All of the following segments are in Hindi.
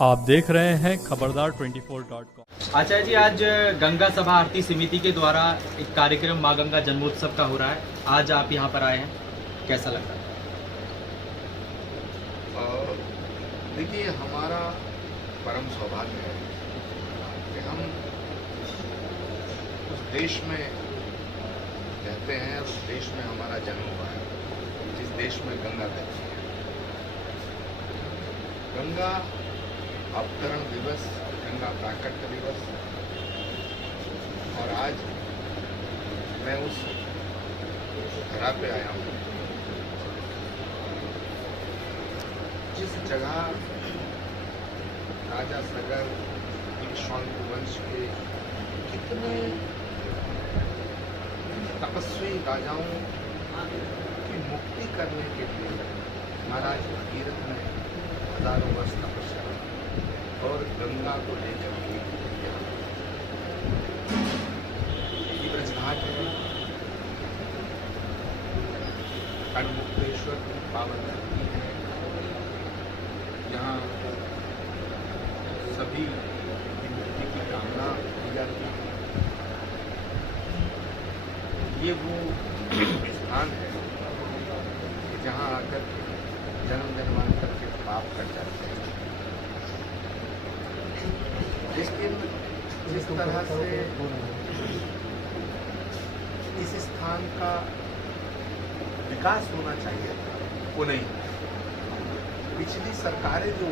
आप देख रहे हैं खबरदार 24.com। आचार्य जी, आज गंगा सभा आरती समिति के द्वारा एक कार्यक्रम माँ गंगा जन्मोत्सव का हो रहा है। आज आप यहाँ पर आए हैं, कैसा लग रहा है? देखिए, हमारा परम सौभाग्य है कि हम उस देश में रहते हैं, उस देश में हमारा जन्म हुआ है, जिस देश में गंगा बहती है। गंगा अवतरण दिवस, गंगा प्राकट्य दिवस, और आज मैं उस धरा पे आया हूँ जिस जगह राजा सगर, इक्ष्वाकु वंश के कितने तपस्वी राजाओं की मुक्ति करने के लिए महाराज भगीरथ ने हजारों वर्ष तपस्या और गंगा को लेकर के ब्रजघाट में अणमुक्तेश्वर की पावन धरती है। यहाँ सभी की मुक्ति की कामना की जाती है। ये वो स्थान है कि जहाँ आकर जन्म जन्मांतर के पाप कट जाते हैं। लेकिन जिस तरह से इस स्थान का विकास होना चाहिए था, वो नहीं। पिछली सरकारें जो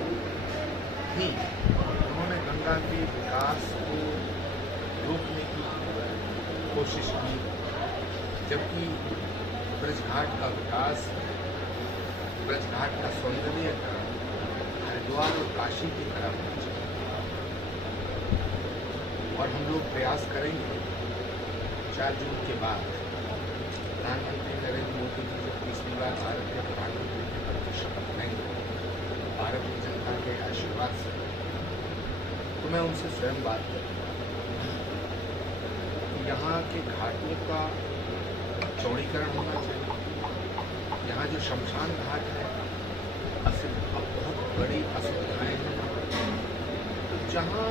थी, उन्होंने गंगा के विकास को रोकने की कोशिश की, जबकि ब्रजघाट का विकास, ब्रजघाट का सौंदर्यीकरण हरिद्वार और काशी की तरह होना चाहिए। और हम लोग प्रयास करेंगे 4 जून के बाद प्रधानमंत्री नरेंद्र मोदी जी जब 30वीं बार भारत के प्रधानमंत्री के पद की शपथ लेंगे भारत की जनता के आशीर्वाद से, तो मैं उनसे स्वयं बात करूँगा कि यहाँ के घाटों का चौड़ीकरण होना चाहिए। यहाँ जो शमशान घाट है, बहुत बड़ी असुविधाएं हैं, जहाँ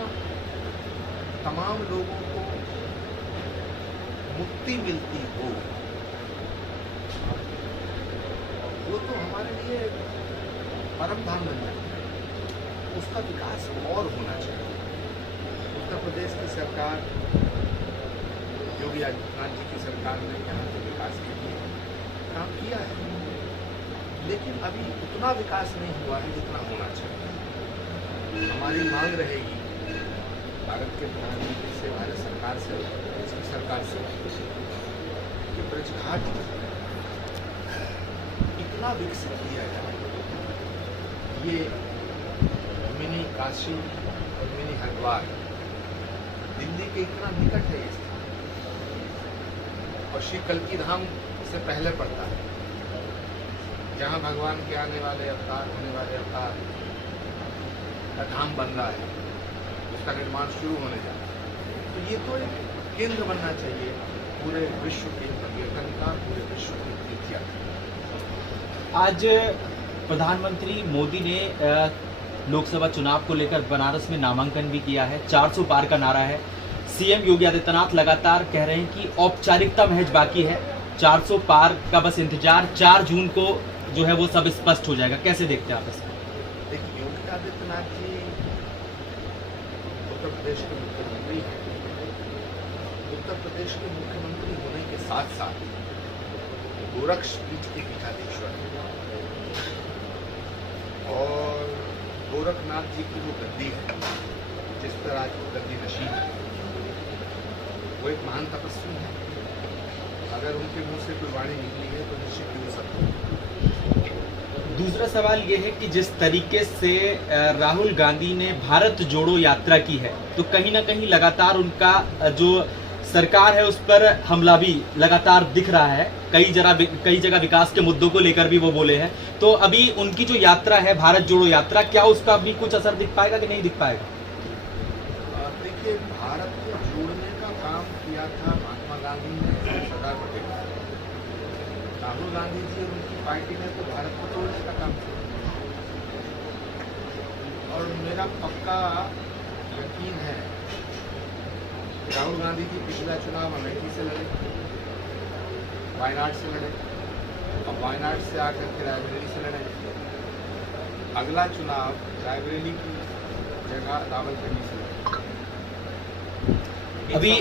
तमाम लोगों को मुक्ति मिलती हो, वो तो हमारे लिए परम धाम बन जाता है। उसका विकास और होना चाहिए। उत्तर प्रदेश की सरकार, योगी आदित्यनाथ जी की सरकार ने यहाँ के विकास के लिए काम किया है, लेकिन अभी उतना विकास नहीं हुआ है जितना होना चाहिए। हमारी मांग रहेगी भारत के प्रधानमंत्री से, भारत सरकार से, इसकी सरकार से, कि ब्रजघाट इतना विकसित किया जाए। ये मिनी काशी और मिनी हरिद्वार दिल्ली के इतना निकट है ये स्थान, और श्री कल्की धाम से पहले पड़ता है, जहाँ भगवान के आने वाले अवतार, होने वाले अवतार का धाम बन रहा है, उसका निर्माण शुरू होने जा रहा है। तो ये तो एक केंद्र बनना चाहिए पूरे विश्व के पर्यटन का, पूरे विश्व की तीर्थयात्रा। आज प्रधानमंत्री मोदी ने लोकसभा चुनाव को लेकर बनारस में नामांकन भी किया है। 400 पार का नारा है। सीएम योगी आदित्यनाथ लगातार कह रहे हैं कि औपचारिकता महज बाकी है, 400 पार का बस इंतजार, 4 जून को जो है वो सब स्पष्ट हो जाएगा। कैसे देखते हैं आप इसको? देखिए, योगी आदित्यनाथ जी उत्तर प्रदेश के मुख्यमंत्री हैं। उत्तर प्रदेश के मुख्यमंत्री होने के साथ साथ गोरक्ष पीठ के पीठाधीश्वर हैं, और गोरखनाथ जी की वो गद्दी है, जिस पर आज वो गद्दी नशीन है, वो एक महान तपस्वी है। अगर उनके मुंह से कोई वाणी निकली है तो निश्चित ही वो सत्य है। दूसरा सवाल ये है कि जिस तरीके से राहुल गांधी ने भारत जोड़ो यात्रा की है, तो कहीं ना कहीं लगातार उनका जो सरकार है उस पर हमला भी लगातार दिख रहा है। कई जगह विकास के मुद्दों को लेकर भी वो बोले हैं। तो अभी उनकी जो यात्रा है, भारत जोड़ो यात्रा, क्या उस पर अभी कुछ असर दिख पाएगा कि नहीं दिख पाएगा? देखिए, भारत को जोड़ने का काम किया था महात्मा गांधी ने, सरदार पटेल। राहुल गांधी जी और उनकी पार्टी ने तो भारत को तोड़ने का काम किया। और मेरा पक्का यकीन है राहुल गांधी जी पिछला चुनाव अमेठी से लड़े, वायनाड से लड़े, और वायनाड से आकर के रायबरेली से लड़े। अगला चुनाव रायबरेली की जगह रावलपिंडी से लड़े। अभी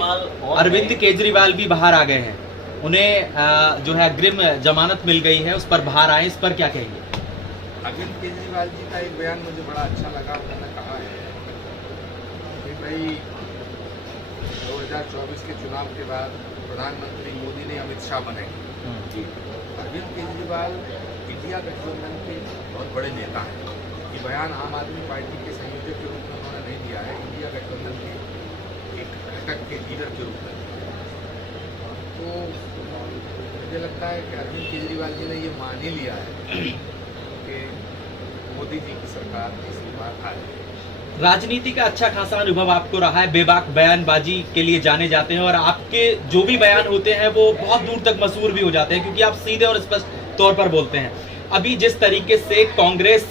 अरविंद केजरीवाल भी बाहर आ गए हैं, उन्हें जो है अग्रिम जमानत मिल गई है, उस पर बाहर आए, इस पर क्या कहेंगे? अरविंद केजरीवाल जी का एक बयान मुझे बड़ा अच्छा लगा। उन्होंने कहा है कि भाई 2024 के चुनाव के बाद प्रधानमंत्री मोदी ने अमित शाह बनेंगे। अरविंद केजरीवाल इंडिया गठबंधन के बहुत बड़े नेता हैं। ये बयान आम आदमी पार्टी के संयोजक के रूप में उन्होंने नहीं दिया है, इंडिया गठबंधन के एक घटक के लीडर के रूप में। तो मुझे लगता है कि अरविंद केजरीवाल जी ने ये मान ही लिया है कि मोदी जी की सरकार तीसरी बार आ रही है। राजनीति का अच्छा खासा अनुभव आपको रहा है, बेबाक बयानबाजी के लिए जाने जाते हैं, और आपके जो भी बयान होते हैं वो बहुत दूर तक मशहूर भी हो जाते हैं, क्योंकि आप सीधे और स्पष्ट तौर पर बोलते हैं। अभी जिस तरीके से कांग्रेस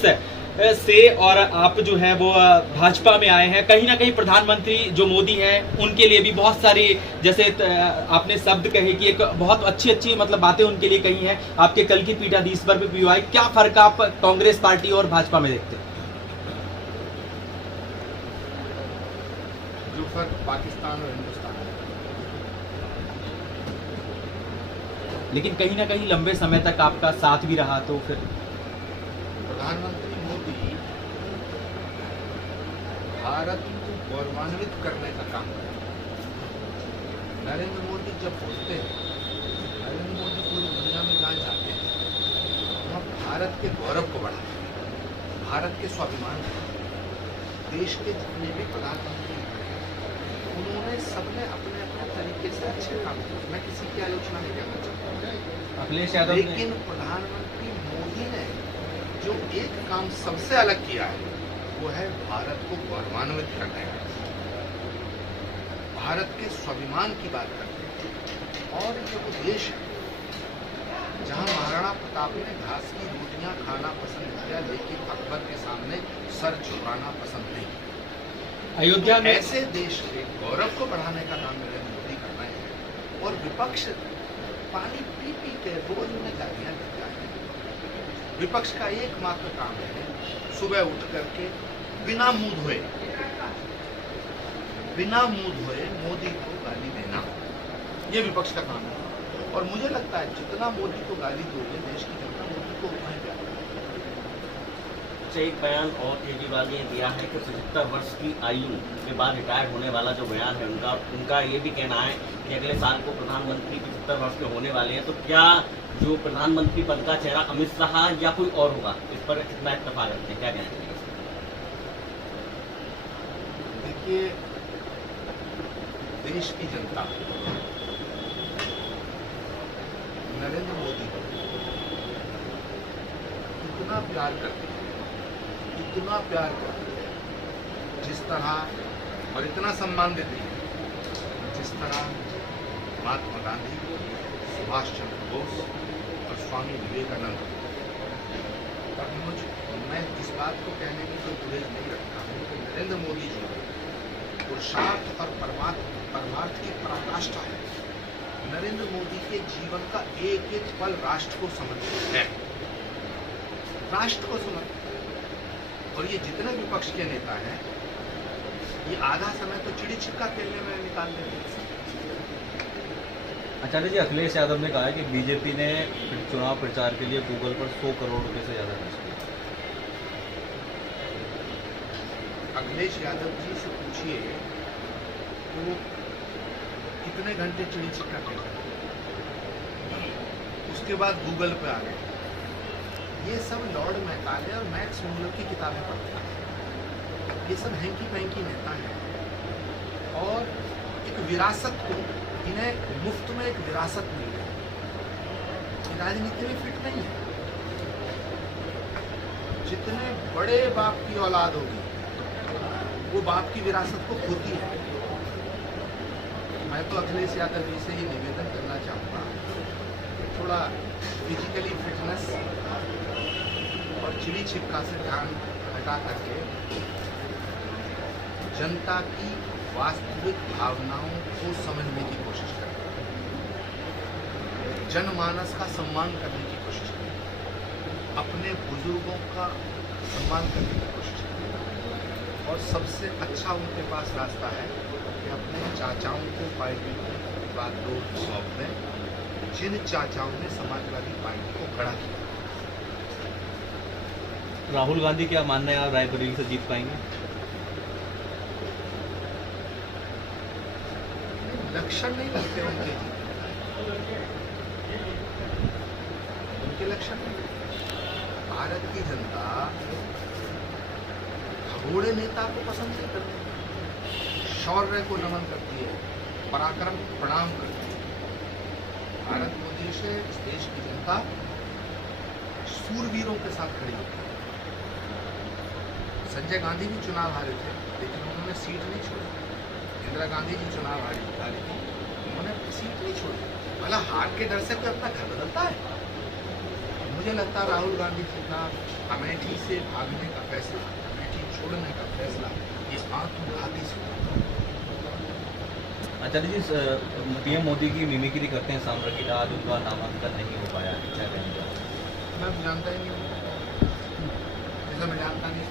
से और आप जो है वो भाजपा में आए हैं, कहीं ना कहीं प्रधानमंत्री जो मोदी हैं उनके लिए भी बहुत सारी, जैसे आपने शब्द कहे कि एक बहुत अच्छी मतलब बातें उनके लिए कही हैं। आपके कल की पीठाधीश पर भी हुआ है, क्या फर्क आप कांग्रेस पार्टी और भाजपा में देखते हैं? जो फर्क पाकिस्तान और हिंदुस्तान में, लेकिन कहीं ना कहीं लंबे समय तक आपका साथ भी रहा, तो फिर प्रधानमंत्री मोदी भारत को गौरवान्वित करने का काम कर रहे हैं। नरेंद्र मोदी जब बोलते हैं, नरेंद्र मोदी पूरी दुनिया में जहाँ जाते हैं वहाँ भारत के गौरव को बढ़ाते हैं, भारत के स्वाभिमान को। देश के जितने भी प्रधानमंत्री हैं उन्होंने सबने अपने अपने तरीके से अच्छे काम किए। मैं किसी की आलोचना नहीं करना चाहता, अखिलेश यादव लेकिन प्रधानमंत्री मोदी ने जो एक काम सबसे अलग किया है वो है भारत को गौरवान्वित करने का, भारत के स्वाभिमान की बात करते हैं। और ये वो देश है जहां महाराणा प्रताप ने घास की रोटियां खाना पसंद किया, लेकिन अकबर के सामने सर झुकाना पसंद नहीं किया। अयोध्या में ऐसे देश के गौरव को बढ़ाने का काम नरेंद्र मोदी कर रहे हैं, और विपक्ष पानी पी पी के रोज उन्हें गालियां देता है। विपक्ष का एकमात्र काम है सुबह उठ करके बिना मुंह धोए मोदी को गाली देना, ये विपक्ष का काम है। और मुझे लगता है जितना मोदी को गाली दोगे देश की जनता मोदी को उतना ही प्यार एक बयान और केजरीवाल ने दिया है कि 75 वर्ष की आयु के बाद रिटायर होने वाला जो बयान है उनका ये भी कहना है कि अगले साल को प्रधानमंत्री 75 वर्ष के होने वाले हैं। तो क्या जो प्रधानमंत्री पद का चेहरा अमित शाह या कोई और होगा, इस पर कितना इत्तेफाक रखते हैं, क्या कहना चाहिए? देखिए, देश की जनता नरेंद्र मोदी को इतना प्यार करती है, इतना प्यार करती है, जिस तरह और इतना सम्मान देती है जिस तरह महात्मा गांधी, सुभाष चंद्र बोस और स्वामी विवेकानंद। और मैं इस बात को कहने की कोई गुरेज नहीं रखता हूँ कि नरेंद्र मोदी जी पुरुषार्थ और परमार्थ की पराकाष्ठा है। नरेंद्र मोदी के जीवन का एक एक पल राष्ट्र को समर्पित है, राष्ट्र को समर्पित। और ये जितने विपक्ष के नेता हैं ये आधा समय तो चिड़ी छिक्का खेलने में निकाल देते हैं। आचार्य जी, अखिलेश यादव ने कहा है कि बीजेपी ने चुनाव प्रचार के लिए गूगल पर 100 करोड़ रुपए से ज़्यादा खर्च किया। अखिलेश यादव जी से पूछिए वो कितने घंटे चिड़ी छिक्का खेलते, उसके बाद गूगल पे आ गए। ये सब लॉर्ड मैकाले और मैक्स मुलर की किताबें पढ़ते हैं। ये सब हैंकी पैंकी नेता हैं और एक विरासत को, इन्हें मुफ्त में एक विरासत मिल गई। राजनीति में फिट नहीं है। जितने बड़े बाप की औलाद होगी वो बाप की विरासत को खोती है। मैं तो अखिलेश यादव जी से ये निवेदन करना चाहूँगा कि थोड़ा फिजिकली फिटनेस और चिड़ी छिक्का से ध्यान हटा करके जनता की वास्तविक भावनाओं को समझने की कोशिश करें, जनमानस का सम्मान करने की कोशिश करें, अपने बुजुर्गों का सम्मान करने की कोशिश करें, और सबसे अच्छा उनके पास रास्ता है कि अपने चाचाओं को पार्टी की बागडोर सौंप दें, जिन चाचाओं ने समाजवादी पार्टी को खड़ा किया। राहुल गांधी क्या मानना है, आप रायबरेली से जीत पाएंगे? लक्षण नहीं लगते उनके जी, उनके लक्षण नहीं लगते। भारत की जनता घोड़े नेता को पसंद नहीं करती, शौर्य को नमन करती है, पराक्रम को प्रणाम करती है। भारत वो देश है, इस देश की जनता सूरवीरों के साथ खड़ी होती है। संजय गांधी भी चुनाव हारे थे, लेकिन उन्होंने सीट नहीं छोड़ी। इंदिरा गांधी जी चुनाव हारी थी, उन्होंने अपनी सीट नहीं छोड़ी। भला हार के डर से कोई अपना घर बदलता है? मुझे लगता है राहुल गांधी जी का अमेठी से भागने का फैसला, अमेठी छोड़ने का फैसला इस आत्मघाती से हुआ। आचार्य जी, पीएम मोदी की मिमिक्री करते हैं साम्राज्य, आज उनका नामांकन नहीं हो पाया, क्या कहेंगे? मैं जानता ही नहीं हूँ, जैसे मैं जानता नहीं